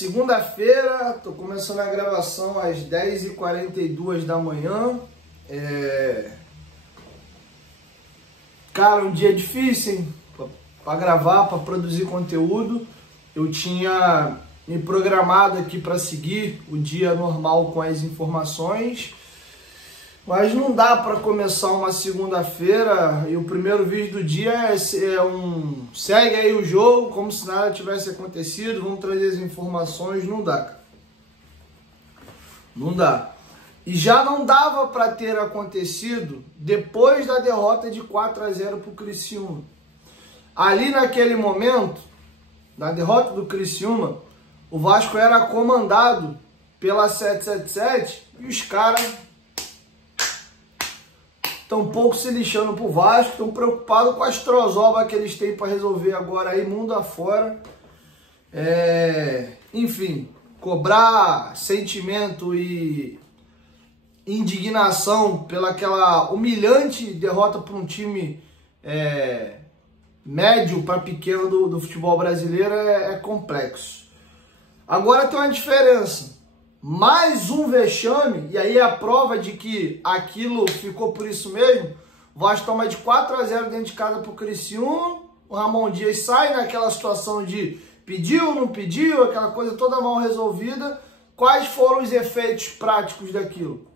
Segunda-feira, tô começando a gravação às 10h42 da manhã. Cara, um dia difícil, hein? Pra gravar, pra produzir conteúdo. Eu tinha me programado aqui pra seguir o dia normal com as informações, mas não dá para começar uma segunda-feira e o primeiro vídeo do dia segue aí o jogo como se nada tivesse acontecido, vamos trazer as informações. Não dá, cara. Não dá. E já não dava para ter acontecido depois da derrota de 4-0 pro Criciúma. Ali naquele momento, na derrota do Criciúma, o Vasco era comandado pela 777 e os caras estão um pouco se lixando pro Vasco, estão preocupados com as trozobas que eles têm para resolver agora aí, mundo afora. Enfim, cobrar sentimento e indignação pelaquela humilhante derrota para um time médio para pequeno do futebol brasileiro é complexo. Agora tem uma diferença. Mais um vexame, e aí é a prova de que aquilo ficou por isso mesmo. O Vasco toma de 4-0 dentro de casa pro Criciúma. O Ramon Dias sai naquela situação de pediu, não pediu, aquela coisa toda mal resolvida. Quais foram os efeitos práticos daquilo?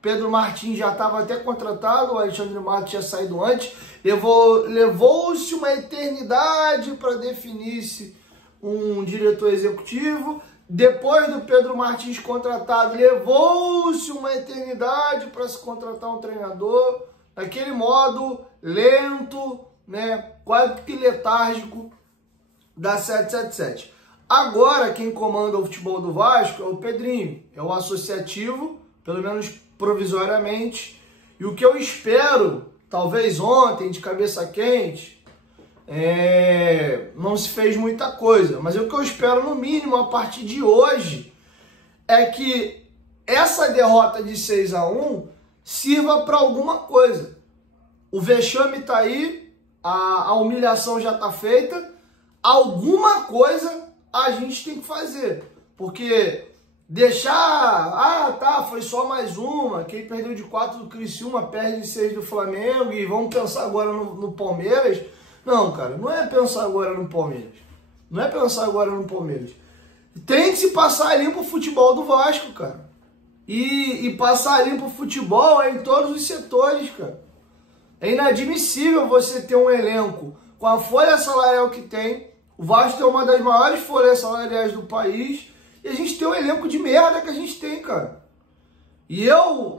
Pedro Martins já estava até contratado, o Alexandre Matos tinha saído antes. Levou-se uma eternidade para definir-se um diretor executivo. Depois do Pedro Martins contratado, levou-se uma eternidade para se contratar um treinador. Naquele modo lento, né, quase que letárgico da 777. Agora quem comanda o futebol do Vasco é o Pedrinho, é o associativo, pelo menos provisoriamente. E o que eu espero, talvez ontem, de cabeça quente, não se fez muita coisa, mas o que eu espero no mínimo a partir de hoje é que essa derrota de 6-1 sirva para alguma coisa. O vexame tá aí, a humilhação já tá feita, alguma coisa a gente tem que fazer, porque deixar, foi só mais uma, quem perdeu de 4 do Criciúma perde de 6 do Flamengo e vamos pensar agora no Palmeiras. Não, cara, não é pensar agora no Palmeiras. Não é pensar agora no Palmeiras. Tem que se passar limpo o futebol do Vasco, cara. E passar limpo o futebol em todos os setores, cara. É inadmissível você ter um elenco com a folha salarial que tem. O Vasco tem uma das maiores folhas salariais do país. E a gente tem um elenco de merda que a gente tem, cara. E eu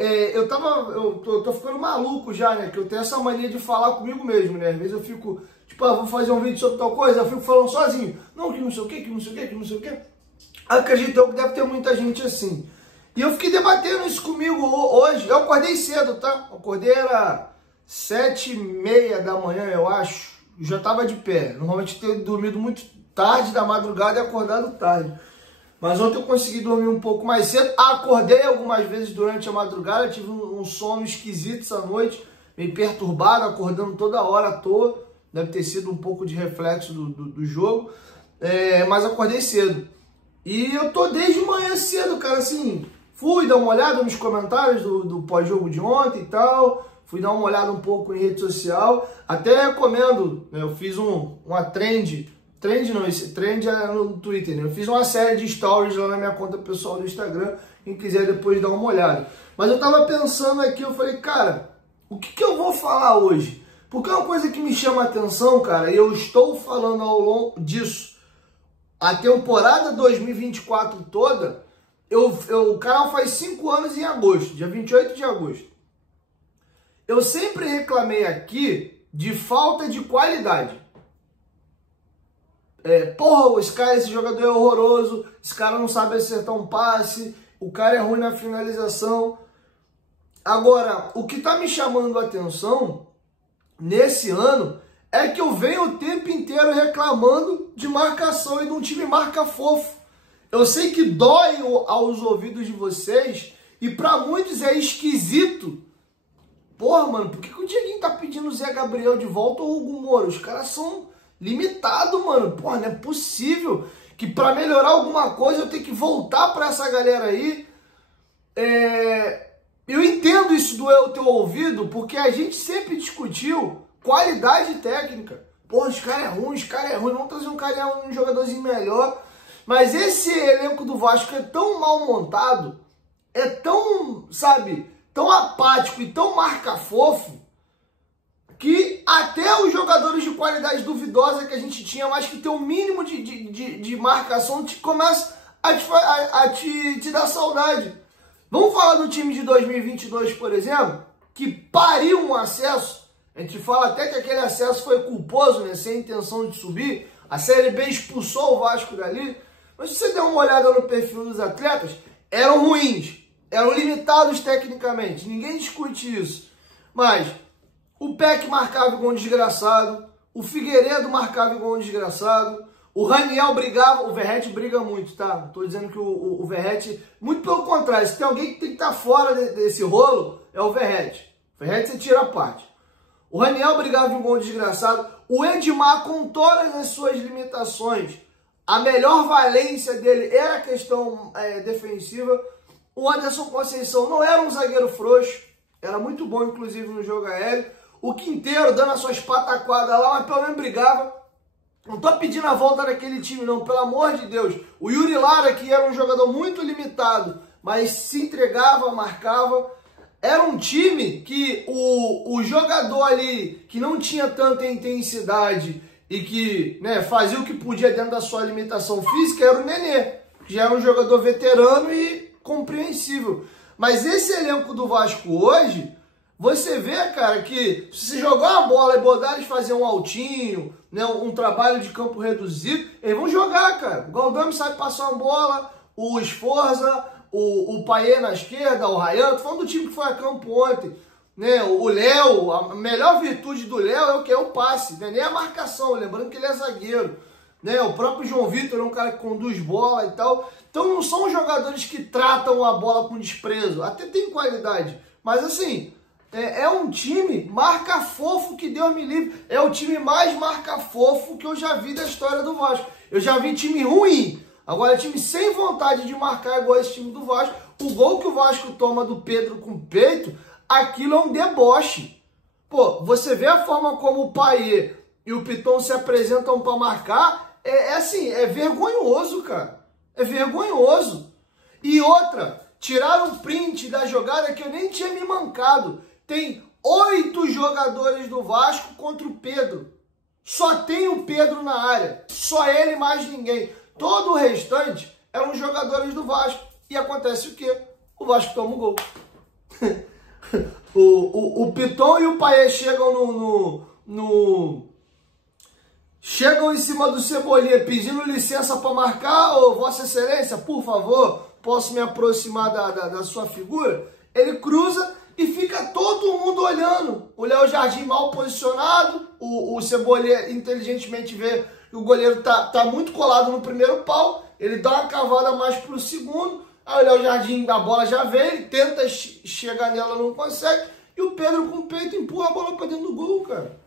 tô ficando maluco já, né? Que eu tenho essa mania de falar comigo mesmo, né? Às vezes eu fico, tipo, vou fazer um vídeo sobre tal coisa, eu fico falando sozinho. Não, que não sei o que, que não sei o que, que não sei o que. Acredito que deve ter muita gente assim. E eu fiquei debatendo isso comigo hoje. Eu acordei cedo, tá? Eu acordei era 7h30 da manhã, eu acho. Eu já tava de pé. Normalmente eu tenho dormido muito tarde da madrugada e acordado tarde. Mas ontem eu consegui dormir um pouco mais cedo. Acordei algumas vezes durante a madrugada. Tive um sono esquisito essa noite. Meio perturbado, acordando toda hora à toa. Deve ter sido um pouco de reflexo do jogo. Mas acordei cedo. E eu tô desde manhã cedo, cara. Assim, fui dar uma olhada nos comentários do pós-jogo de ontem e tal. Fui dar uma olhada um pouco em rede social. Até recomendo, né, eu fiz uma trend. Esse trend é no Twitter, né? Eu fiz uma série de stories lá na minha conta pessoal do Instagram, quem quiser depois dar uma olhada. Mas eu tava pensando aqui, eu falei, cara, o que eu vou falar hoje? Porque é uma coisa que me chama a atenção, cara, e eu estou falando ao longo disso, a temporada 2024 toda, o canal faz 5 anos em agosto, dia 28 de agosto. Eu sempre reclamei aqui de falta de qualidade. Porra, esse jogador é horroroso, esse cara não sabe acertar um passe, o cara é ruim na finalização. Agora, o que tá me chamando a atenção nesse ano é que eu venho o tempo inteiro reclamando de marcação e de um time marca fofo. Eu sei que dói aos ouvidos de vocês e pra muitos é esquisito. Porra, mano, por que o Dieguinho tá pedindo o Zé Gabriel de volta ou o Hugo Moura? Os caras são limitado, mano. Porra, não é possível que para melhorar alguma coisa eu tenho que voltar para essa galera aí. Eu entendo isso doer o teu ouvido, porque a gente sempre discutiu qualidade técnica. Pô, os caras é ruim, vamos trazer um jogadorzinho melhor. Mas esse elenco do Vasco é tão mal montado, é tão, sabe, tão apático e tão marca-fofo, que até os jogadores de qualidade duvidosa que a gente tinha, mas que tem um mínimo de marcação, começa a te dar saudade. Vamos falar do time de 2022, por exemplo, que pariu um acesso. A gente fala até que aquele acesso foi culposo, né, sem intenção de subir. A Série B expulsou o Vasco dali. Mas se você der uma olhada no perfil dos atletas, eram ruins, eram limitados tecnicamente. Ninguém discute isso. Mas o Peck marcava igual um desgraçado, o Figueiredo marcava igual um desgraçado, o Raniel brigava, o Verratti briga muito, tá? Não tô dizendo que o Verratti, muito pelo contrário, se tem alguém que tem que estar fora desse rolo, é o Verratti. O Verratti você tira a parte. O Raniel brigava igual um desgraçado, o Edmar com todas as suas limitações, a melhor valência dele era a questão defensiva. O Anderson Conceição não era um zagueiro frouxo, era muito bom inclusive no jogo aéreo. O Quinteiro dando as suas pataquadas lá, mas pelo menos brigava. Não tô pedindo a volta daquele time não, pelo amor de Deus. O Yuri Lara, que era um jogador muito limitado, mas se entregava, marcava. Era um time que o jogador ali, que não tinha tanta intensidade e que, né, fazia o que podia dentro da sua limitação física, era o Nenê, que já era um jogador veterano e compreensível. Mas esse elenco do Vasco hoje, você vê, cara, que se você jogar uma bola e botar eles fazer um altinho, né, um trabalho de campo reduzido, eles vão jogar, cara. O Galdame sabe passar uma bola, o Esforza, o Paê na esquerda, o Ryan, tô falando do time que foi a campo ontem, né? O Léo, a melhor virtude do Léo é o que? É o passe, né? Nem a marcação, lembrando que ele é zagueiro, né? O próprio João Vitor é um cara que conduz bola e tal. Então não são jogadores que tratam a bola com desprezo, até tem qualidade, mas assim, é um time marca-fofo que Deus me livre. É o time mais marca-fofo que eu já vi da história do Vasco. Eu já vi time ruim. Agora, time sem vontade de marcar igual esse time do Vasco. O gol que o Vasco toma do Pedro com o peito, aquilo é um deboche. Pô, você vê a forma como o Paê e o Piton se apresentam para marcar, é vergonhoso, cara. É vergonhoso. E outra, tiraram um print da jogada que eu nem tinha me mancado. Tem 8 jogadores do Vasco contra o Pedro. Só tem o Pedro na área. Só ele, mais ninguém. Todo o restante eram jogadores do Vasco. E acontece o quê? O Vasco toma o gol. o Piton e o Paê chegam chegam em cima do Cebolinha pedindo licença para marcar. Ô, Vossa Excelência, por favor, posso me aproximar da sua figura? Ele cruza e fica todo mundo olhando. O Léo Jardim mal posicionado, o Cebolinha inteligentemente vê que o goleiro tá muito colado no primeiro pau, ele dá uma cavada mais pro segundo, aí o Léo Jardim, a bola já vem, ele tenta chegar nela, não consegue, e o Pedro com o peito empurra a bola para dentro do gol, cara.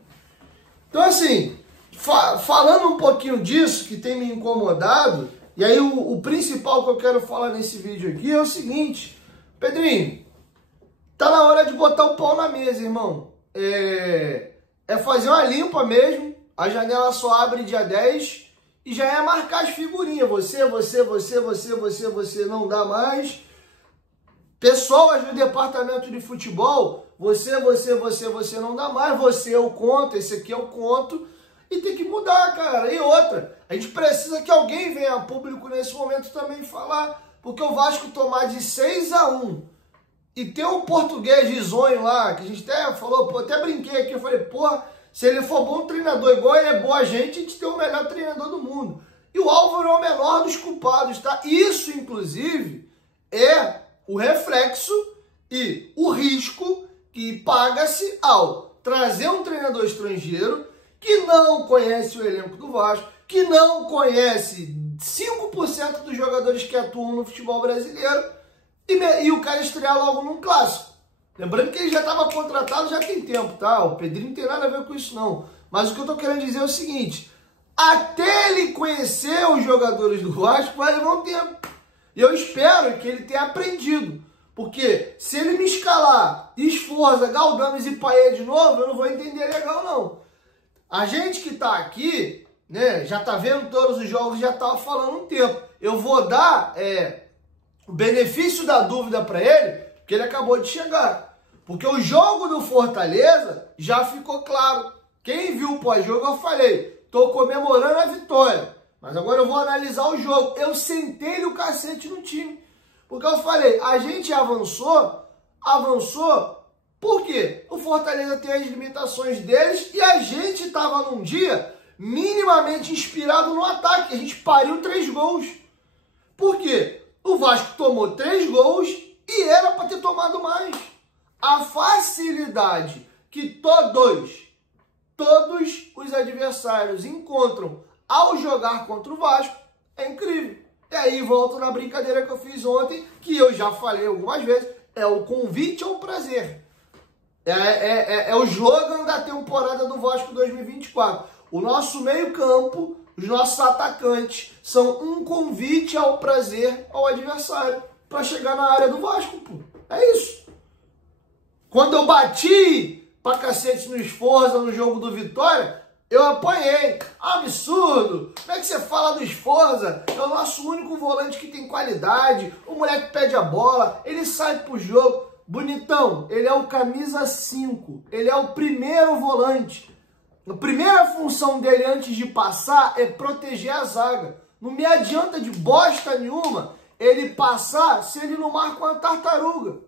Então assim, falando um pouquinho disso, que tem me incomodado, e aí o principal que eu quero falar nesse vídeo aqui é o seguinte: Pedrinho, tá na hora de botar o pau na mesa, irmão. É fazer uma limpa mesmo. A janela só abre dia 10 e já é marcar as figurinhas. Você não dá mais. Pessoas do departamento de futebol, você não dá mais. Você eu conto, esse aqui eu conto. E tem que mudar, cara. E outra, a gente precisa que alguém venha a público nesse momento também falar. Porque o Vasco tomar de 6-1 e ter um português risonho lá, que a gente até falou, pô, até brinquei aqui, eu falei, porra, se ele for bom treinador igual ele é boa gente, a gente tem o melhor treinador do mundo. E o Álvaro é o menor dos culpados, tá? Isso, inclusive, é o reflexo e o risco que paga-se ao trazer um treinador estrangeiro que não conhece o elenco do Vasco, que não conhece 5% dos jogadores que atuam no futebol brasileiro, e o cara estrear logo num clássico. Lembrando que ele já estava contratado já tem tempo, tá? O Pedrinho não tem nada a ver com isso, não. Mas o que eu tô querendo dizer é o seguinte: Até ele conhecer os jogadores do Vasco, vai levar um tempo. E eu espero que ele tenha aprendido. Porque se ele me escalar Sforza, Galdames e Payet de novo, eu não vou entender legal, não. A gente que tá aqui, né, já tá vendo todos os jogos, já tava falando um tempo. Eu vou dar o benefício da dúvida para ele, porque ele acabou de chegar. Porque o jogo do Fortaleza já ficou claro. Quem viu o pós-jogo, eu falei, tô comemorando a vitória. Mas agora eu vou analisar o jogo. Eu sentei o cacete no time. Porque eu falei, a gente avançou. Por quê? O Fortaleza tem as limitações deles e a gente estava num dia minimamente inspirado no ataque. A gente pariu 3 gols. Por quê? O Vasco tomou 3 gols e era para ter tomado mais. A facilidade que todos os adversários encontram ao jogar contra o Vasco é incrível. E aí volto na brincadeira que eu fiz ontem, que eu já falei algumas vezes, é o convite ao prazer. É o slogan da temporada do Vasco 2024. O nosso meio-campo, os nossos atacantes, são um convite ao prazer ao adversário para chegar na área do Vasco, pô. É isso. Quando eu bati pra cacete no Sforza no jogo do Vitória, eu apanhei. Absurdo! Como é que você fala do Sforza? É o nosso único volante que tem qualidade. O moleque pede a bola, ele sai pro jogo. Bonitão, ele é o camisa 5. Ele é o primeiro volante. A primeira função dele antes de passar é proteger a zaga. Não me adianta de bosta nenhuma ele passar se ele não marca uma tartaruga.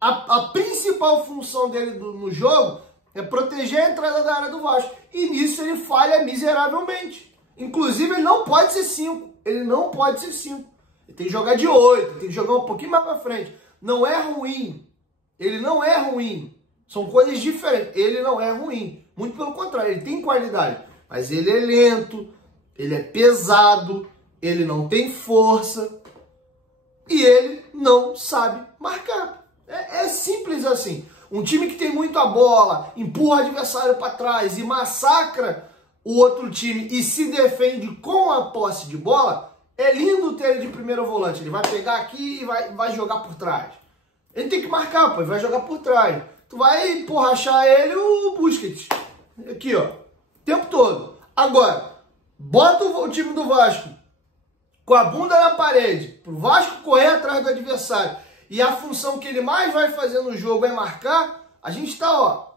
A principal função dele no jogo é proteger a entrada da área do Vasco. E nisso ele falha miseravelmente. Inclusive, ele não pode ser 5. Ele não pode ser 5. Ele tem que jogar de 8. Tem que jogar um pouquinho mais pra frente. Não é ruim. Ele não é ruim. São coisas diferentes. Ele não é ruim. Muito pelo contrário. Ele tem qualidade. Mas ele é lento. Ele é pesado. Ele não tem força. E ele não sabe marcar. É simples assim. Um time que tem muito a bola, empurra o adversário para trás e massacra o outro time e se defende com a posse de bola, é lindo ter ele de primeiro volante. Ele vai pegar aqui e vai jogar por trás. Ele tem que marcar, pô, ele vai jogar por trás. Tu vai achar ele o Busquets. Aqui, ó. O tempo todo. Agora, bota o time do Vasco com a bunda na parede, pro Vasco correr atrás do adversário. E a função que ele mais vai fazer no jogo é marcar, a gente tá, ó.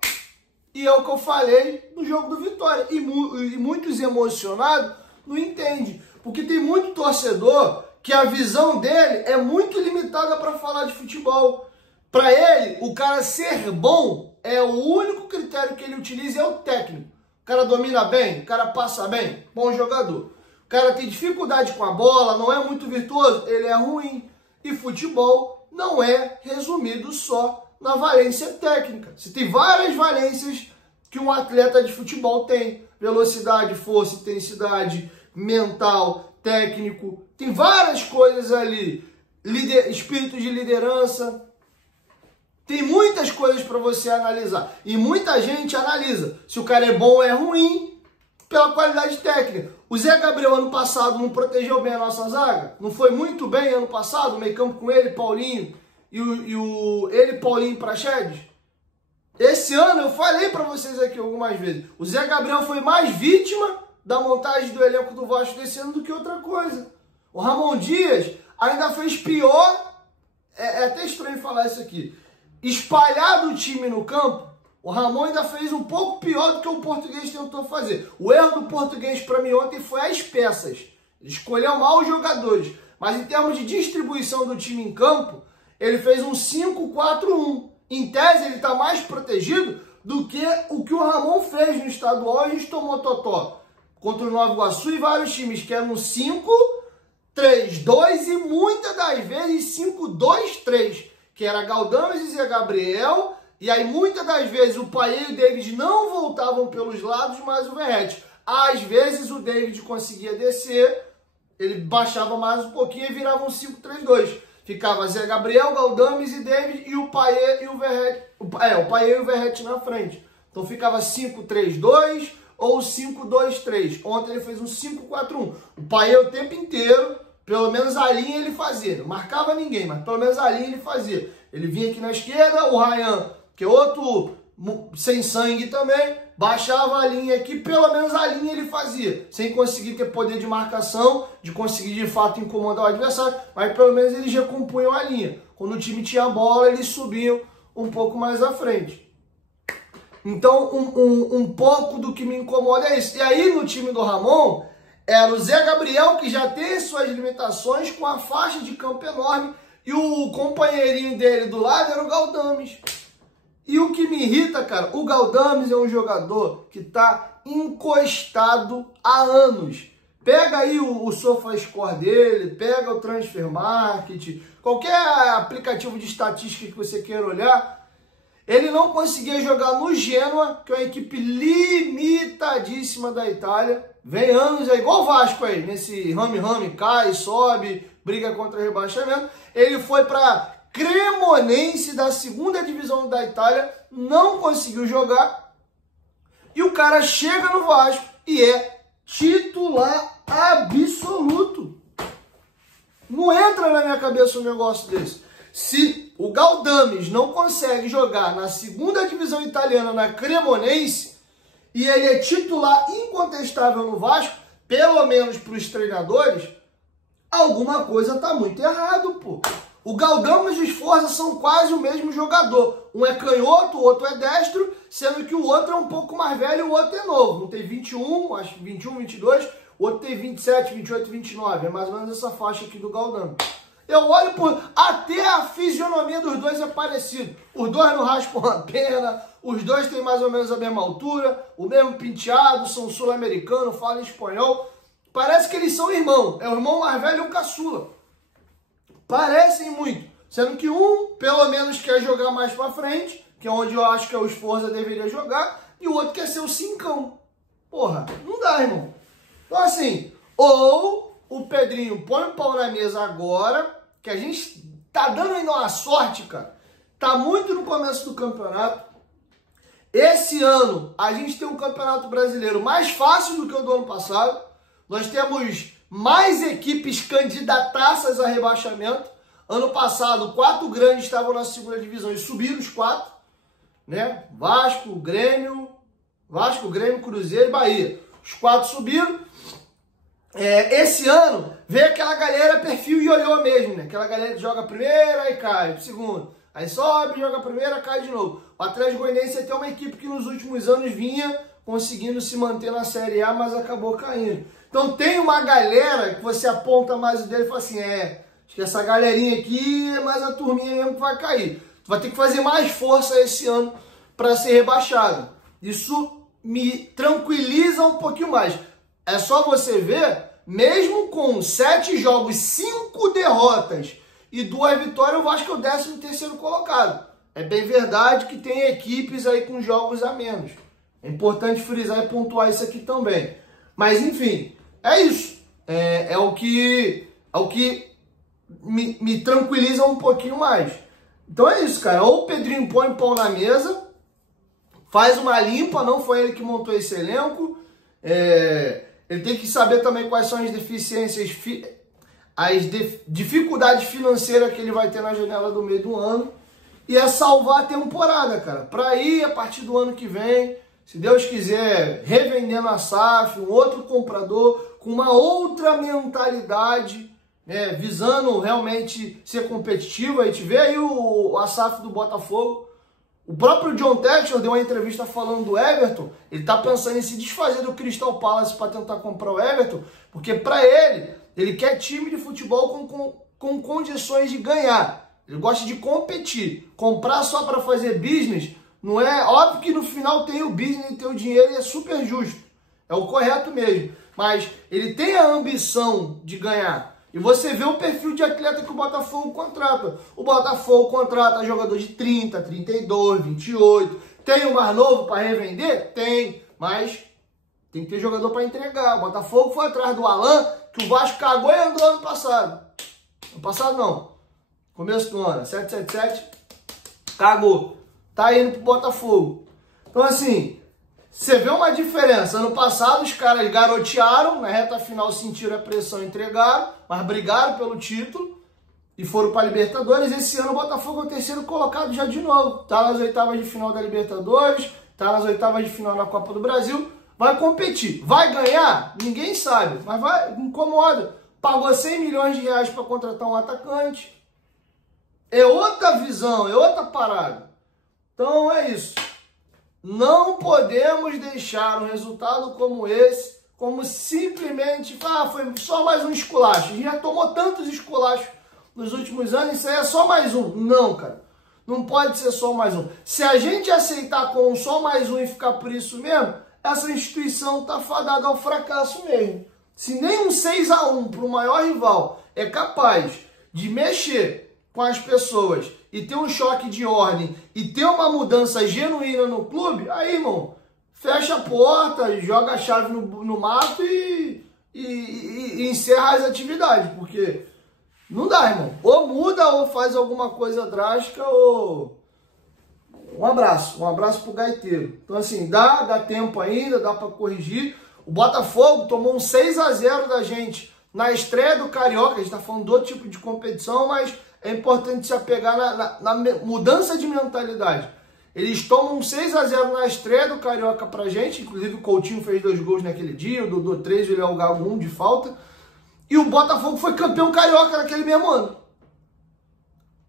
E é o que eu falei no jogo do Vitória. E muitos emocionados não entendem. Porque tem muito torcedor que a visão dele é muito limitada para falar de futebol. Para ele, o cara ser bom é o único critério que ele utiliza, é o técnico. O cara domina bem, o cara passa bem, bom jogador. O cara tem dificuldade com a bola, não é muito virtuoso, ele é ruim. E futebol não é resumido só na valência técnica. Você tem várias valências que um atleta de futebol tem. Velocidade, força, intensidade, mental, técnico. Tem várias coisas ali. Espírito de liderança. Tem muitas coisas para você analisar. E muita gente analisa se o cara é bom ou é ruim pela qualidade técnica. O Zé Gabriel ano passado não protegeu bem a nossa zaga? Não foi muito bem ano passado? Meio campo com ele, Paulinho ele, Paulinho e Praxedes? Esse ano eu falei para vocês aqui algumas vezes. O Zé Gabriel foi mais vítima da montagem do elenco do Vasco desse ano do que outra coisa. O Ramon Dias ainda fez pior. É até estranho falar isso aqui. Espalhado o time no campo, o Ramon ainda fez um pouco pior do que o Português tentou fazer. O erro do Português para mim ontem foi as peças. Ele escolheu mal os jogadores. Mas em termos de distribuição do time em campo, ele fez um 5-4-1. Em tese, ele está mais protegido do que o Ramon fez no estadual. A gente tomou totó contra o Nova Iguaçu e vários times que eram 5-3-2 e muitas das vezes 5-2-3, que era Galdames e Zé Gabriel. E aí, muitas das vezes, o Payet e o David não voltavam pelos lados, mas o Verratti. Às vezes, o David conseguia descer, ele baixava mais um pouquinho e virava um 5-3-2. Ficava Zé Gabriel, Galdames e David e o Payet e o Verratti. O Payet e o Verratti na frente. Então, ficava 5-3-2 ou ou 5-2-3. Ontem ele fez um 5-4-1. O Payet o tempo inteiro, pelo menos a linha ele fazia. Não marcava ninguém, mas pelo menos a linha ele fazia. Ele vinha aqui na esquerda, o Ryan, que é outro sem sangue também, baixava a linha aqui, pelo menos a linha ele fazia, sem conseguir ter poder de marcação, de conseguir de fato incomodar o adversário, mas pelo menos eles recompunham a linha. Quando o time tinha a bola, eles subiam um pouco mais à frente. Então, um pouco do que me incomoda é isso. E aí, no time do Ramon, era o Zé Gabriel, que já tem suas limitações, com a faixa de campo enorme, e o companheirinho dele do lado era o Galdames. E o que me irrita, cara, o Galdames é um jogador que está encostado há anos. Pega aí o SofaScore dele, pega o Transfer Market, qualquer aplicativo de estatística que você queira olhar, ele não conseguia jogar no Genoa, que é uma equipe limitadíssima da Itália. Vem anos, é igual o Vasco aí, nesse rame-rame, cai, sobe, briga contra rebaixamento. Ele foi para Cremonense da segunda divisão da Itália, não conseguiu jogar, e o cara chega no Vasco e é titular absoluto. Não entra na minha cabeça um negócio desse. Se o Galdames não consegue jogar na segunda divisão italiana, na Cremonense, e ele é titular incontestável no Vasco, pelo menos para os treinadores, alguma coisa tá muito errado, pô. O Galdames e o Sforza são quase o mesmo jogador. Um é canhoto, o outro é destro, sendo que o outro é um pouco mais velho e o outro é novo. Um tem 21, acho que 21, 22, o outro tem 27, 28, 29. É mais ou menos essa faixa aqui do Galdames. Eu olho por... Até a fisionomia dos dois é parecida. Os dois não raspam a perna, os dois têm mais ou menos a mesma altura, o mesmo penteado, são sul-americanos, falam espanhol. Parece que eles são irmãos. É o irmão mais velho e o caçula. Parecem muito. Sendo que um, pelo menos, quer jogar mais pra frente, que é onde eu acho que o Sforza deveria jogar, e o outro quer ser o cincão. Porra, não dá, irmão. Então, assim, ou o Pedrinho põe o pau na mesa agora, que a gente tá dando ainda uma sorte, cara. Tá muito no começo do campeonato. Esse ano, a gente tem um campeonato brasileiro mais fácil do que o do ano passado. Nós temos mais equipes candidataças a rebaixamento. Ano passado, 4 grandes estavam na segunda divisão e subiram os 4, né? Vasco, Grêmio, Cruzeiro e Bahia. Os 4 subiram. Esse ano, veio aquela galera perfil ioiô mesmo, né? Aquela galera que joga a primeira e cai, segundo. Aí sobe, joga a primeira, cai de novo. O Atlético Goianiense é uma equipe que nos últimos anos vinha conseguindo se manter na Série A, mas acabou caindo. Então tem uma galera que você aponta mais o dedo e fala assim, acho que essa galerinha aqui é mais a turminha mesmo que vai cair. Tu vai ter que fazer mais força esse ano para ser rebaixado. Isso me tranquiliza um pouquinho mais. É só você ver, mesmo com 7 jogos, 5 derrotas e 2 vitórias, o Vasco é o 13º colocado. É bem verdade que tem equipes aí com jogos a menos. É importante frisar e pontuar isso aqui também. Mas, enfim, é isso. É o que me tranquiliza um pouquinho mais. Então é isso, cara. Ou o Pedrinho põe pão na mesa, faz uma limpa, não foi ele que montou esse elenco. Ele tem que saber também quais são as deficiências, dificuldades financeiras que ele vai ter na janela do meio do ano. E é salvar a temporada, cara. Para ir, a partir do ano que vem, se Deus quiser, revendendo a SAF, um outro comprador, com uma outra mentalidade, né, visando realmente ser competitivo. A gente vê aí a SAF do Botafogo. O próprio John Textor deu uma entrevista falando do Everton. Ele está pensando em se desfazer do Crystal Palace para tentar comprar o Everton, porque para ele quer time de futebol com condições de ganhar. Ele gosta de competir. Comprar só para fazer business, não é... Óbvio que no final tem o business e tem o dinheiro e é super justo. É o correto mesmo. Mas ele tem a ambição de ganhar. E você vê o perfil de atleta que o Botafogo contrata. O Botafogo contrata jogador de 30, 32, 28. Tem o mais novo para revender? Tem. Mas tem que ter jogador para entregar. O Botafogo foi atrás do Alan, que o Vasco cagou e andou ano passado. Ano passado não. Começo do ano. 777. Cagou. Tá indo pro Botafogo. Então assim, Você vê uma diferença. Ano passado os caras garotearam, na reta final sentiram a pressão e entregaram, mas brigaram pelo título e foram para a Libertadores. Esse ano o Botafogo é o terceiro colocado já de novo. Tá nas oitavas de final da Libertadores, tá nas oitavas de final da Copa do Brasil. Vai competir. Vai ganhar? Ninguém sabe, mas vai, incomoda. Pagou 100 milhões de reais para contratar um atacante. É outra visão, é outra parada. Então é isso. Não podemos deixar um resultado como esse, como simplesmente, foi só mais um esculacho. A gente já tomou tantos esculachos nos últimos anos, isso aí é só mais um. Não, cara. Não pode ser só mais um. Se a gente aceitar com só mais um e ficar por isso mesmo, essa instituição tá fadada ao fracasso mesmo. Se nem um 6-1 para o maior rival é capaz de mexer com as pessoas e ter um choque de ordem e ter uma mudança genuína no clube, aí, irmão, fecha a porta, joga a chave no mato e encerra as atividades, porque não dá, irmão. Ou muda ou faz alguma coisa drástica ou... Um abraço pro gaiteiro. Então, assim, dá tempo ainda, dá para corrigir. O Botafogo tomou um 6-0 da gente na estreia do Carioca. A gente tá falando do outro tipo de competição, mas é importante se apegar na mudança de mentalidade. Eles tomam um 6-0 na estreia do Carioca pra gente. Inclusive o Coutinho fez 2 gols naquele dia, o Dodô 3, o Léo Gago 1 de falta. E o Botafogo foi campeão carioca naquele mesmo ano.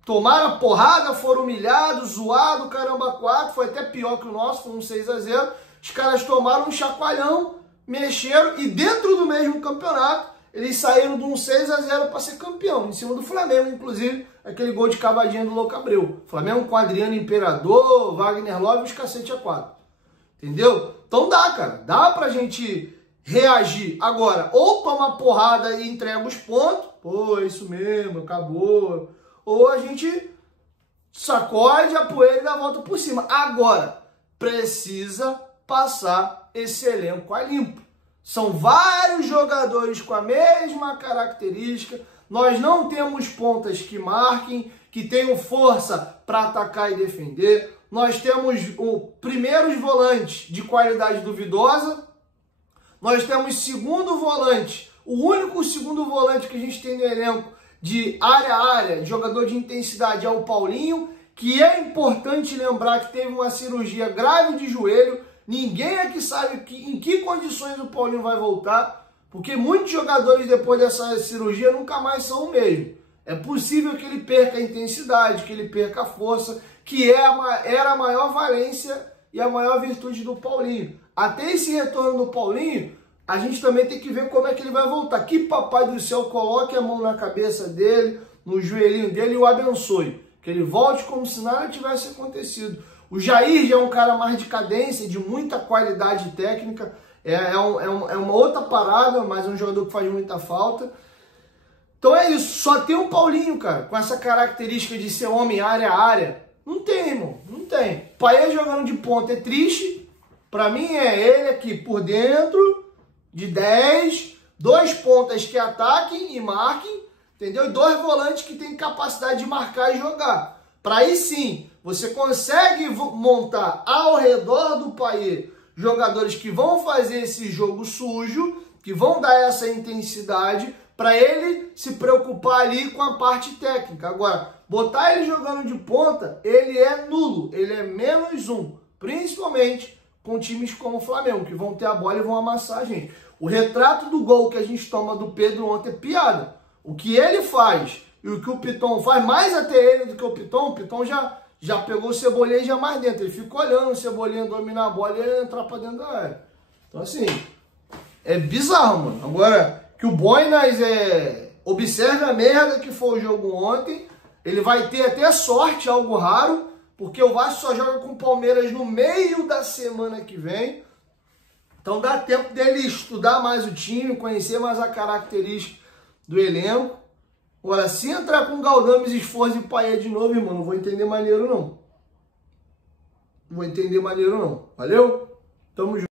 Tomaram a porrada, foram humilhados, zoados, caramba 4, foi até pior que o nosso, foi um 6-0. Os caras tomaram um chacoalhão, mexeram e dentro do mesmo campeonato, eles saíram de um 6-0 para ser campeão, em cima do Flamengo, inclusive, aquele gol de cavadinha do Louco Abreu. Flamengo com Adriano Imperador, Wagner Love e os cacete a 4. Entendeu? Então dá, cara, dá pra gente reagir. Agora, ou toma porrada e entrega os pontos, pô, é isso mesmo, acabou... Ou a gente sacode a poeira e dá a volta por cima. Agora, precisa passar esse elenco a limpo. São vários jogadores com a mesma característica. Nós não temos pontas que marquem, que tenham força para atacar e defender. Nós temos primeiros volantes de qualidade duvidosa. Nós temos segundo volante. O único segundo volante que a gente tem no elenco de área a área, de jogador de intensidade, é o Paulinho, que é importante lembrar que teve uma cirurgia grave de joelho. Ninguém aqui sabe em que condições o Paulinho vai voltar, porque muitos jogadores depois dessa cirurgia nunca mais são o mesmo. É possível que ele perca a intensidade, que ele perca a força, que era a maior valência e a maior virtude do Paulinho. Até esse retorno do Paulinho, a gente também tem que ver como é que ele vai voltar. Que papai do céu coloque a mão na cabeça dele, no joelhinho dele e o abençoe. Que ele volte como se nada tivesse acontecido. O Jair já é um cara mais de cadência, de muita qualidade técnica. É uma outra parada, mas é um jogador que faz muita falta. Então é isso. Só tem o Paulinho, cara, com essa característica de ser homem área a área. Não tem, irmão. Não tem. Paê jogando de ponta é triste. Pra mim é ele aqui por dentro... de 10, 2 pontas que ataquem e marquem, entendeu? E 2 volantes que têm capacidade de marcar e jogar. Para aí sim, você consegue montar ao redor do Payet jogadores que vão fazer esse jogo sujo, que vão dar essa intensidade, para ele se preocupar ali com a parte técnica. Agora, botar ele jogando de ponta, ele é nulo, ele é -1, principalmente com times como o Flamengo, que vão ter a bola e vão amassar a gente. O retrato do gol que a gente toma do Pedro ontem é piada. O que ele faz e o que o Piton faz, mais até ele do que o Piton já pegou o Cebolinha e já mais dentro. Ele fica olhando o Cebolinha dominar a bola e entrar pra dentro da área. Então assim, é bizarro, mano. Agora, que o Boinas observe a merda que foi o jogo ontem. Ele vai ter até sorte, algo raro, porque o Vasco só joga com o Palmeiras no meio da semana que vem. Então dá tempo dele estudar mais o time, conhecer mais a característica do elenco. Agora, se entrar com Galdames, Esforço e Payet de novo, irmão, não vou entender maneiro não. Não vou entender maneiro não. Valeu? Tamo junto.